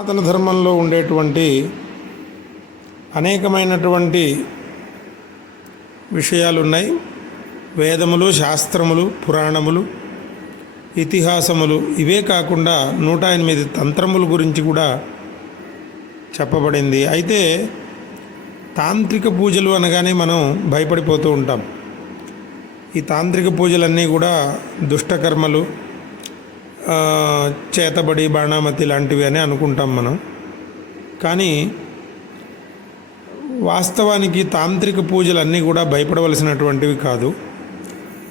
సనాతన ధర్మంలో ఉండేటువంటి అనేకమైనటువంటి విషయాలు ఉన్నాయి వేదములు శాస్త్రములు పురాణములు ఇతిహాసములు ఇవే కాకుండా నూట ఎనిమిది తంత్రముల గురించి కూడా చెప్పబడింది. అయితే తాంత్రిక పూజలు అనగానే మనం భయపడిపోతూ ఉంటాం. ఈ తాంత్రిక పూజలన్నీ కూడా దుష్టకర్మలు చేతబడి బాణామతి లాంటివి అని అనుకుంటాం మనం. కానీ వాస్తవానికి తాంత్రిక పూజలు అన్నీ కూడా భయపడవలసినటువంటివి కాదు.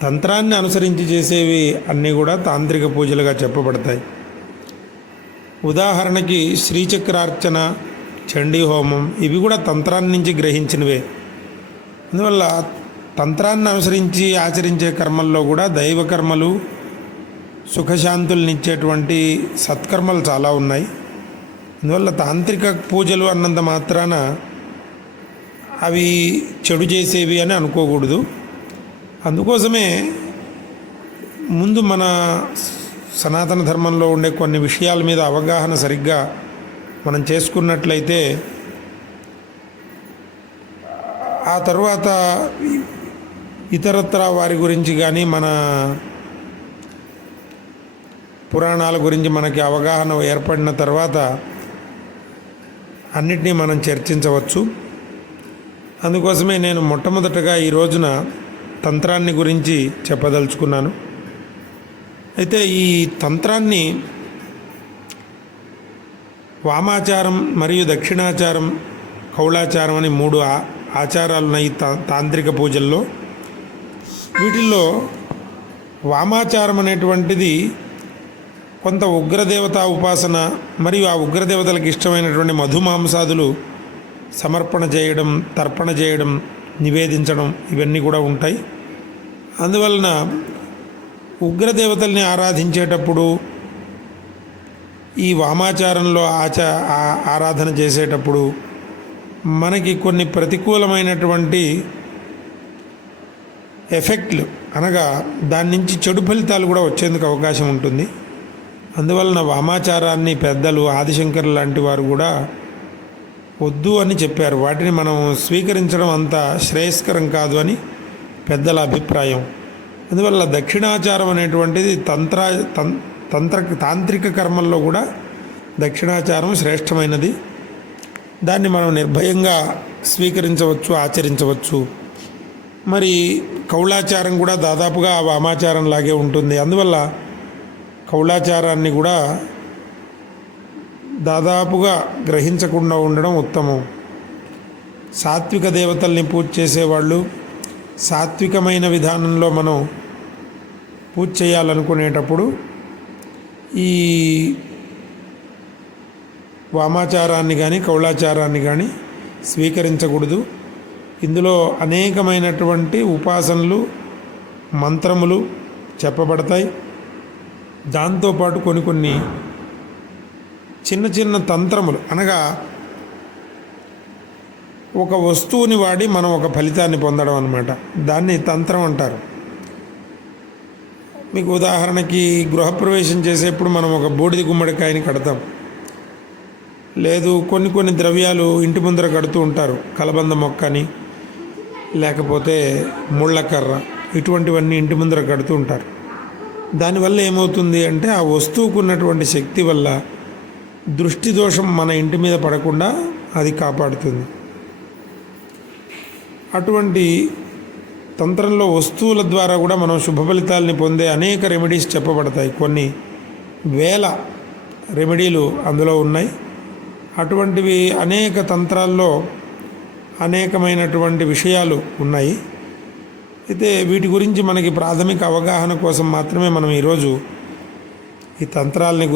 తంత్రాన్ని అనుసరించి చేసేవి అన్నీ కూడా తాంత్రిక పూజలుగా చెప్పబడతాయి. ఉదాహరణకి శ్రీచక్రార్చన చండీ హోమం ఇవి కూడా తంత్రాన్ని నుంచి గ్రహించినవే. అందువల్ల తంత్రాన్ని అనుసరించి ఆచరించే కర్మల్లో కూడా దైవ కర్మలు సుఖశాంతుల్నిచ్చేటువంటి సత్కర్మలు చాలా ఉన్నాయి. అందువల్ల తాంత్రిక పూజలు అన్నంత మాత్రాన అవి చెడు చేసేవి అని అనుకోకూడదు. అందుకోసమే ముందు మన సనాతన ధర్మంలో ఉండే కొన్ని విషయాల మీద అవగాహన సరిగ్గా మనం చేసుకున్నట్లయితే ఆ తర్వాత ఇతరత్ర వారి గురించి కానీ మన పురాణాల గురించి మనకి అవగాహన ఏర్పడిన తర్వాత అన్నిటినీ మనం చర్చించవచ్చు. అందుకోసమే నేను మొట్టమొదటగా ఈ రోజున తంత్రాన్ని గురించి చెప్పదలుచుకున్నాను. అయితే ఈ తంత్రాన్ని వామాచారం మరియు దక్షిణాచారం కౌళాచారం అని మూడు ఆ- ఆచారాలు ఉన్నాయి తా తాంత్రిక పూజల్లో. వీటిల్లో వామాచారం అనేటువంటిది కొంత ఉగ్రదేవత ఉపాసన మరియు ఆ ఉగ్రదేవతలకు ఇష్టమైనటువంటి మధుమాంసాదులు సమర్పణ చేయడం తర్పణ చేయడం నివేదించడం ఇవన్నీ కూడా ఉంటాయి. అందువలన ఉగ్రదేవతల్ని ఆరాధించేటప్పుడు ఈ వామాచారంలో ఆచ ఆ- ఆరాధన చేసేటప్పుడు మనకి కొన్ని ప్రతికూలమైనటువంటి ఎఫెక్ట్లు అనగా దాని నుంచి చెడు ఫలితాలు కూడా వచ్చేందుకు అవకాశం ఉంటుంది. అందువలన వామాచారాన్ని పెద్దలు ఆదిశంకర్ లాంటి వారు కూడా వద్దు అని చెప్పారు. వాటిని మనం స్వీకరించడం అంత శ్రేయస్కరం కాదు అని పెద్దల అభిప్రాయం. అందువల్ల దక్షిణాచారం అనేటువంటిది తంత్ర తం- తంత్ర తాంత్రిక కర్మల్లో కూడా దక్షిణాచారం శ్రేష్టమైనది. దాన్ని మనం నిర్భయంగా స్వీకరించవచ్చు ఆచరించవచ్చు. మరి కౌళాచారం కూడా దాదాపుగా వామాచారం లాగే ఉంటుంది. అందువల్ల కౌళాచారాన్ని కూడా దాదాపుగా గ్రహించకుండా ఉండడం ఉత్తమం. సాత్విక దేవతల్ని పూజ చేసేవాళ్ళు సాత్వికమైన విధానంలో మనం పూజ చేయాలనుకునేటప్పుడు ఈ వామాచారాన్ని కానీ కౌళాచారాన్ని కానీ స్వీకరించకూడదు. ఇందులో అనేకమైనటువంటి ఉపాసనలు మంత్రములు చెప్పబడతాయి. దాంతోపాటు కొన్ని కొన్ని చిన్న చిన్న తంత్రములు. అనగా ఒక వస్తువుని వాడి మనం ఒక ఫలితాన్ని పొందడం అనమాట దాన్ని తంత్రం అంటారు. మీకు ఉదాహరణకి గృహప్రవేశం చేసేప్పుడు మనం ఒక బూడిద గుమ్మడికాయని కడతాం. లేదు కొన్ని కొన్ని ద్రవ్యాలు ఇంటి ముందర కడుతూ ఉంటారు. కలబంద మొక్క అని లేకపోతే ముళ్ళకర్ర ఇటువంటివన్నీ ఇంటి ముందర కడుతూ ఉంటారు. దానివల్ల ఏమవుతుంది అంటే ఆ వస్తువుకు ఉన్నటువంటి శక్తి వల్ల దృష్టి దోషం మన ఇంటి మీద పడకుండా అది కాపాడుతుంది. అటువంటి తంత్రంలో వస్తువుల ద్వారా కూడా మనం శుభ ఫలితాలని పొందే అనేక రెమెడీస్ చెప్పబడతాయి. కొన్ని వేల రెమెడీలు అందులో ఉన్నాయి. అటువంటివి అనేక తంత్రాల్లో అనేకమైనటువంటి విషయాలు ఉన్నాయి. అయితే వీటి గురించి మనకి ప్రాథమిక అవగాహన కోసం మాత్రమే మనం ఈరోజు ఈ తంత్రాలని గురించి